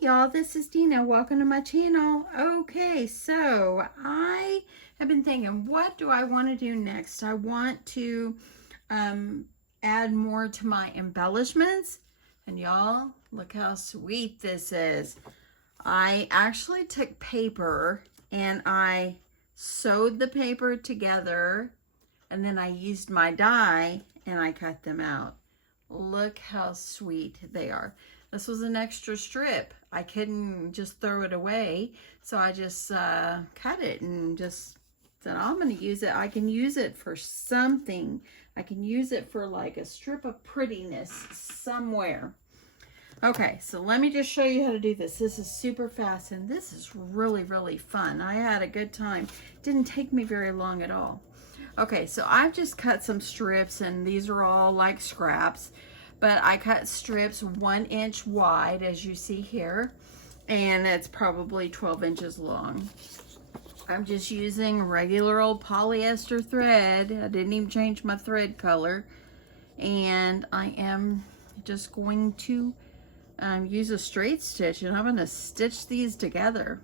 Y'all, this is Dina. Welcome to my channel. Okay, so I have been thinking, what do I want to do next? I want to add more to my embellishments. And y'all, look how sweet this is. I actually took paper and I sewed the paper together, and then I used my die and I cut them out. Look how sweet they are. This was an extra strip. I couldn't just throw it away, so I just cut it and just said, I'm going to use it. I can use it for something. I can use it for like a strip of prettiness somewhere. Okay, so let me just show you how to do this. This is super fast, and this is really, really fun. I had a good time. It didn't take me very long at all. Okay, so I've just cut some strips, and these are all like scraps. But I cut strips 1 inch wide, as you see here, and it's probably 12 inches long. I'm just using regular old polyester thread. I didn't even change my thread color. And I am just going to use a straight stitch, and I'm going to stitch these together.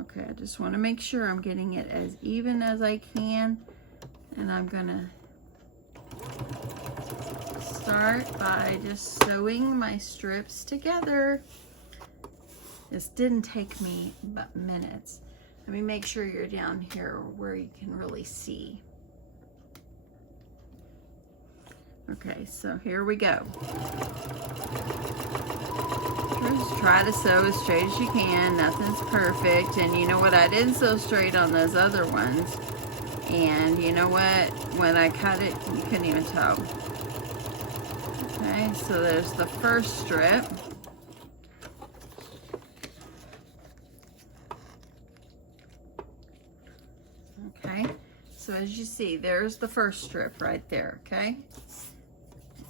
Okay, I just want to make sure I'm getting it as even as I can, and I'm going to start by just sewing my strips together. This didn't take me but minutes. Let me make sure you're down here where you can really see. Okay, so here we go. Just try to sew as straight as you can. Nothing's perfect. And you know what? I didn't sew straight on those other ones. And you know what? When I cut it, you couldn't even tell. Okay, so there's the first strip. Okay, so as you see, there's the first strip right there, okay?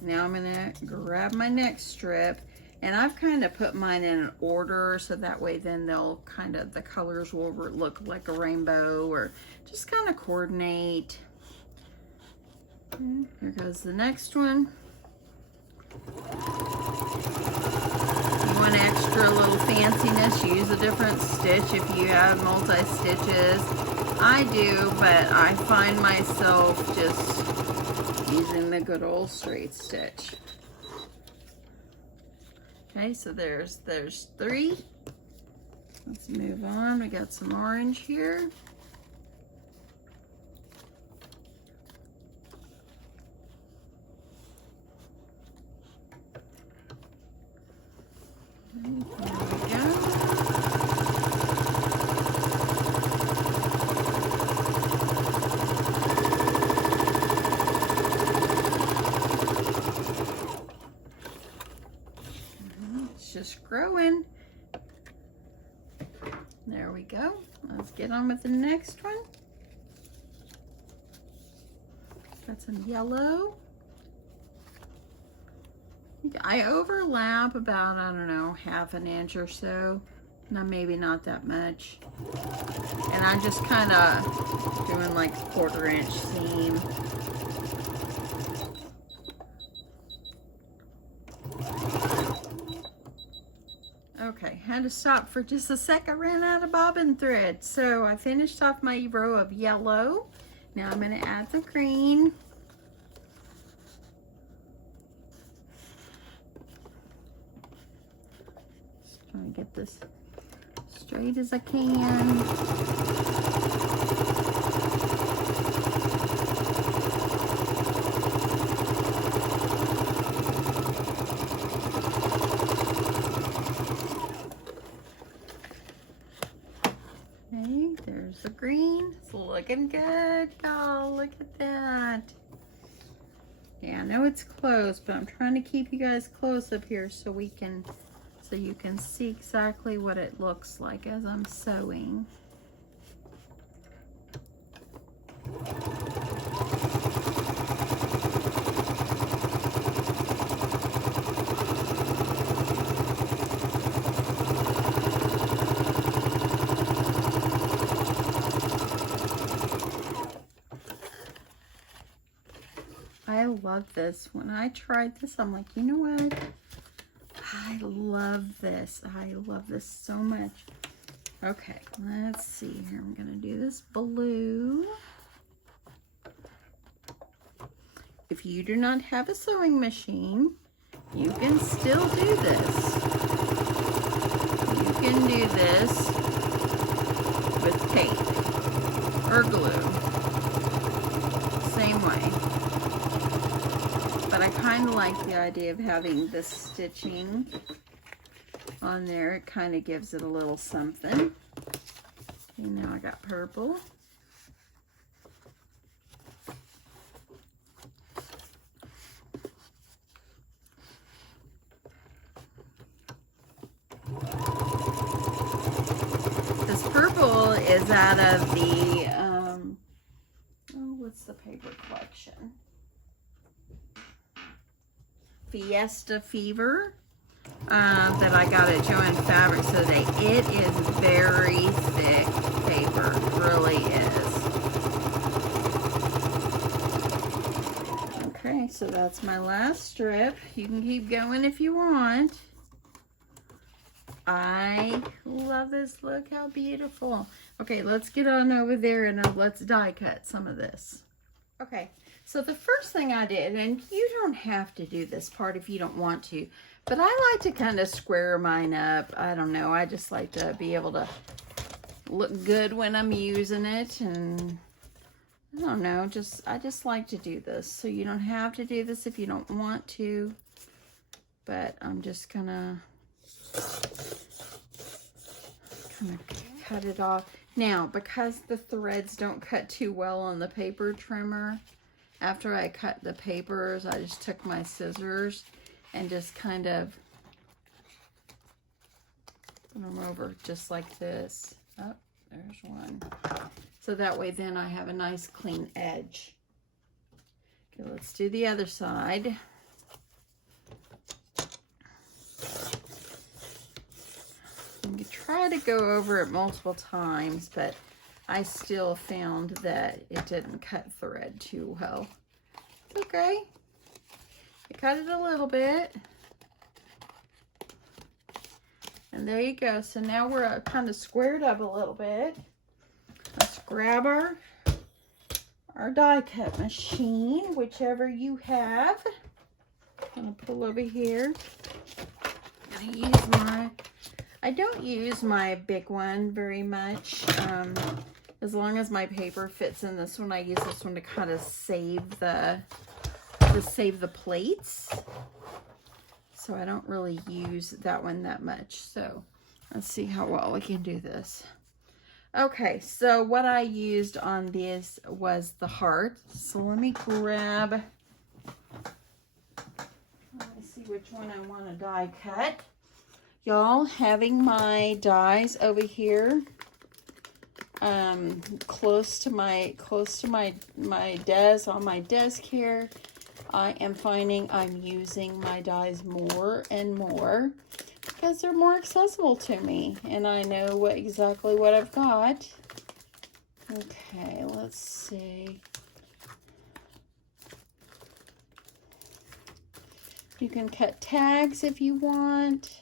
Now I'm gonna grab my next strip, and I've kind of put mine in an order so that way then they'll kind of, the colors will look like a rainbow or just kind of coordinate. Okay, here goes the next one. You want extra little fanciness, use a different stitch if you have multi-stitches. I do, but I find myself just using the good old straight stitch. Okay, so there's 3. Let's move on. We got some orange here. There we go. It's just growing. There we go. Let's get on with the next one. Got some yellow. I overlap about, I don't know, ½ an inch or so. No, maybe not that much. And I'm just kind of doing like a 1/4 inch seam. Okay, had to stop for just a second, ran out of bobbin thread. So I finished off my row of yellow. Now I'm going to add the green. Trying to get this straight as I can. Okay, there's the green. It's looking good, y'all. Look at that. Yeah, I know it's close, but I'm trying to keep you guys close up here so you can see exactly what it looks like as I'm sewing. I love this. When I tried this, I'm like, you know what? I love this. I love this so much. Okay, let's see here. I'm gonna do this blue. If you do not have a sewing machine, you can still do this. You can do this with tape or glue. Same way. But I kind of like the idea of having this stitching on there. It kind of gives it a little something. Okay, now I got purple. This purple is out of the, what's the paper collection? Fiesta Fever that I got at Joann Fabrics today. It is very thick paper, it really is. Okay, so that's my last strip. You can keep going if you want. I love this. Look how beautiful. Okay, let's get on over there and let's die cut some of this. Okay, so the first thing I did, and you don't have to do this part if you don't want to, but I like to kind of square mine up. I don't know, I just like to be able to look good when I'm using it, and I don't know, I just like to do this. So you don't have to do this if you don't want to, but I'm just gonna kind of cut it off. Now, because the threads don't cut too well on the paper trimmer, after I cut the papers, I just took my scissors and just kind of put them over just like this. Oh, there's one. So that way then I have a nice clean edge. Okay, let's do the other side. You can try to go over it multiple times, but I still found that it didn't cut thread too well. It's okay. I cut it a little bit. And there you go. So now we're kind of squared up a little bit. Let's grab our die cut machine, whichever you have. I'm going to pull over here. I'm going to use I don't use my big one very much. As long as my paper fits in this one, I use this one to kind of save the plates. So I don't really use that one that much. So let's see how well we can do this. Okay, so what I used on this was the heart. So let me grab, let me see which one I want to die cut. Y'all, having my dies over here close to my desk, on my desk here, I am finding I'm using my dies more and more because they're more accessible to me and I know exactly what I've got. Okay, let's see. You can cut tags if you want.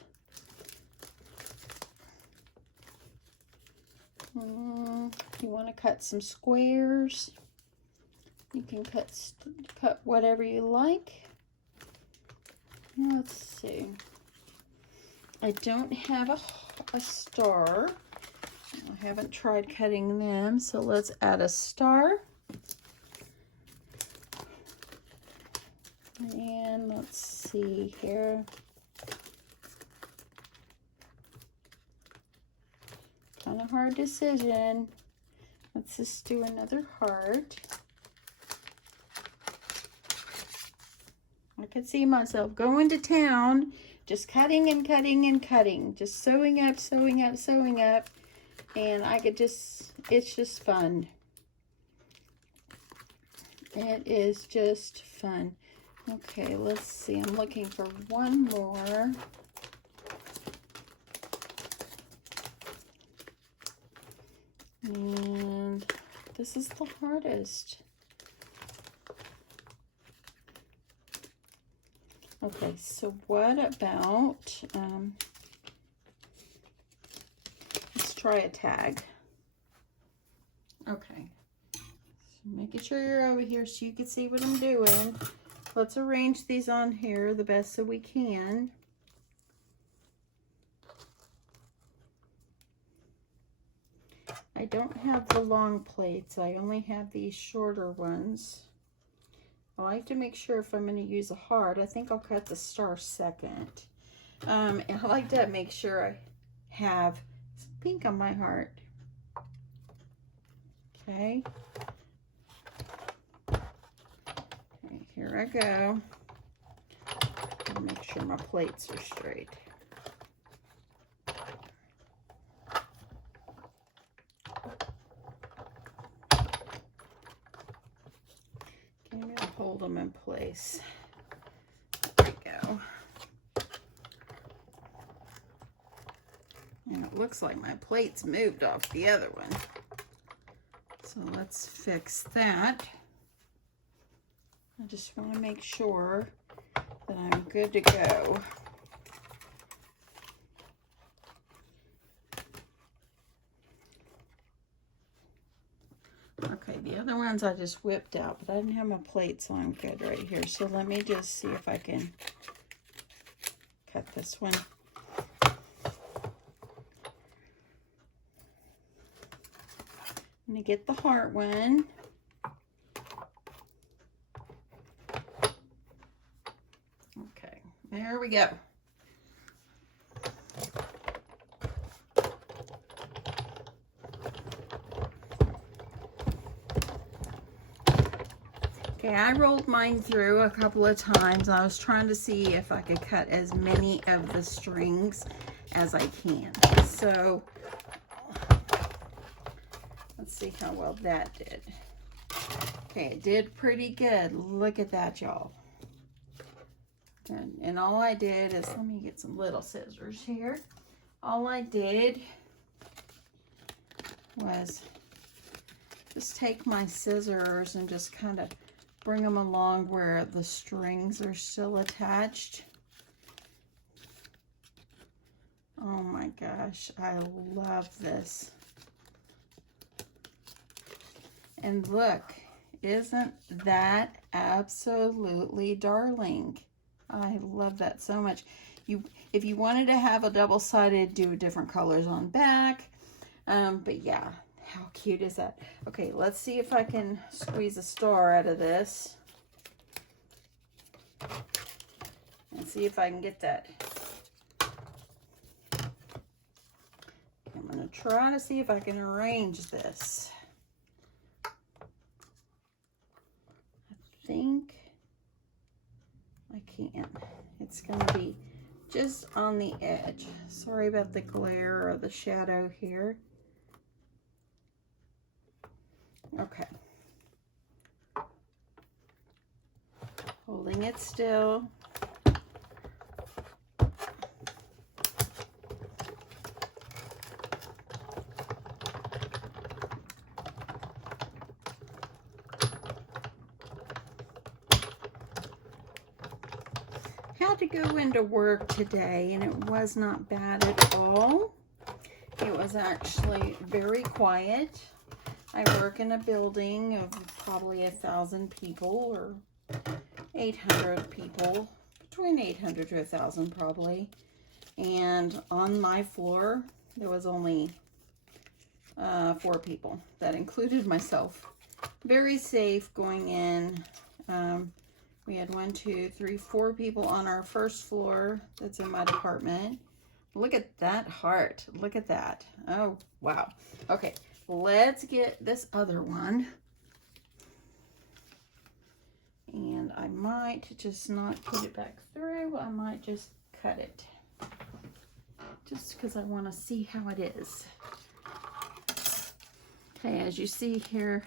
If you want to cut some squares, you can cut whatever you like. Let's see. I don't have a star. I haven't tried cutting them, so let's add a star. And let's see here. Kind of hard decision. Let's just do another heart. I could see myself going to town, just cutting and cutting and cutting, just sewing up, sewing up, sewing up, and I could just, it's just fun. It is just fun. Okay, let's see. I'm looking for one more. And this is the hardest. Okay, so what about, let's try a tag. Okay, so making sure you're over here so you can see what I'm doing. Let's arrange these on here the best that we can. I don't have the long plates. I only have these shorter ones. I like to make sure if I'm going to use a heart, I think I'll cut the star second. And I like to make sure I have some pink on my heart. Okay. Okay, here I go. Make sure my plates are straight. I'm going to hold them in place. There we go. And it looks like my plates moved off the other one. So let's fix that. I just want to make sure that I'm good to go. Okay, the other ones I just whipped out, but I didn't have my plate, so I'm good right here. So let me just see if I can cut this one. I'm going to get the heart one. Okay, there we go. Okay, I rolled mine through a couple of times. I was trying to see if I could cut as many of the strings as I can. So, let's see how well that did. Okay, it did pretty good. Look at that, y'all. And all I did is, let me get some little scissors here. All I did was just take my scissors and just kind of bring them along where the strings are still attached. Oh my gosh, I love this. And look, isn't that absolutely darling? I love that so much. If you wanted to have a double-sided, do different colors on back. But yeah. How cute is that? Okay, let's see if I can squeeze a star out of this. And see if I can get that. I'm going to try to see if I can arrange this. I think I can't. It's going to be just on the edge. Sorry about the glare or the shadow here. Okay. Holding it still. Had to go into work today and it was not bad at all. It was actually very quiet. I work in a building of probably 1,000 people or 800 people, between 800 to 1,000 probably. And on my floor, there was only 4 people. That included myself. Very safe going in. We had 1, 2, 3, 4 people on our first floor. That's in my department. Look at that heart. Look at that. Oh, wow. Okay. Let's get this other one. And I might just not put it back through. I might just cut it. Just because I want to see how it is. Okay, as you see here,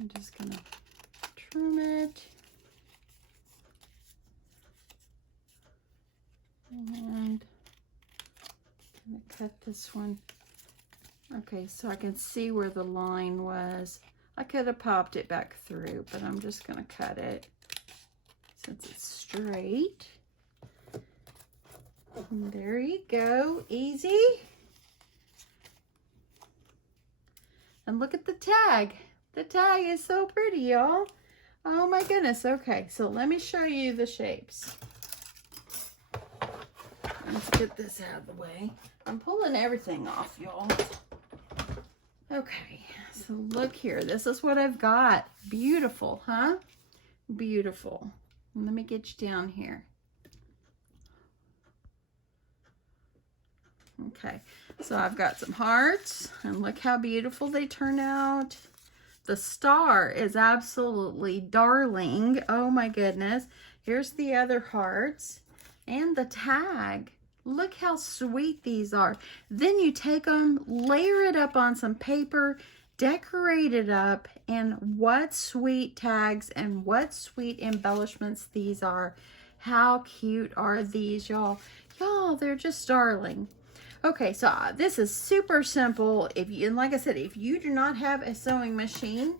I'm just going to trim it. And I'm going to cut this one. Okay, so I can see where the line was. I could have popped it back through, but I'm just going to cut it since it's straight. And there you go, easy. And look at the tag. The tag is so pretty, y'all. Oh my goodness. Okay, so let me show you the shapes. Let's get this out of the way. I'm pulling everything off, y'all. Okay, so look here. This is what I've got. Beautiful, huh? Beautiful. Let me get you down here. Okay, so I've got some hearts, and look how beautiful they turn out. The star is absolutely darling. Oh my goodness. Here's the other hearts and the tag. Look how sweet these are. Then you take them, layer it up on some paper, decorate it up, and what sweet tags and what sweet embellishments these are. How cute are these, y'all? Y'all, they're just darling. Okay, so this is super simple. And like I said, if you do not have a sewing machine,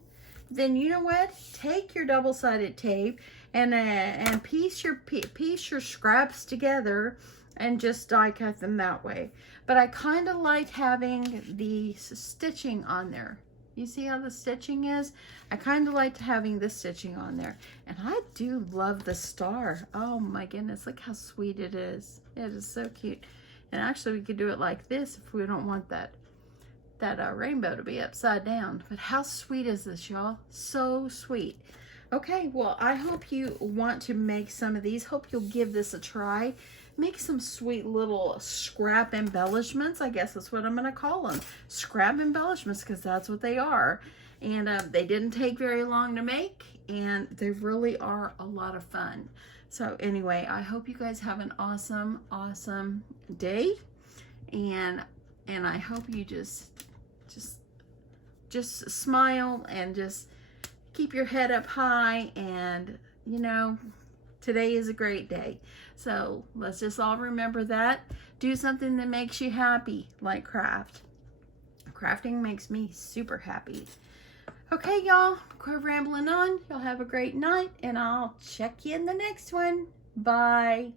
then you know what? Take your double-sided tape and piece your scraps together and just die cut them that way. But I kind of like having the stitching on there. You see how the stitching is? I kind of liked having the stitching on there. And I do love the star. Oh my goodness, look how sweet it is. It is so cute. And actually we could do it like this if we don't want that rainbow to be upside down. But how sweet is this, y'all? So sweet. Okay, well, I hope you want to make some of these. Hope you'll give this a try. Make some sweet little scrap embellishments. I guess that's what I'm going to call them. Scrap embellishments, because that's what they are. And they didn't take very long to make, and they really are a lot of fun. So anyway, I hope you guys have an awesome, awesome day. And I hope you just smile and just keep your head up high, and you know, today is a great day. So let's just all remember that. Do something that makes you happy, like craft. Crafting makes me super happy. Okay, y'all, quit rambling on. Y'all have a great night, and I'll check you in the next one. Bye.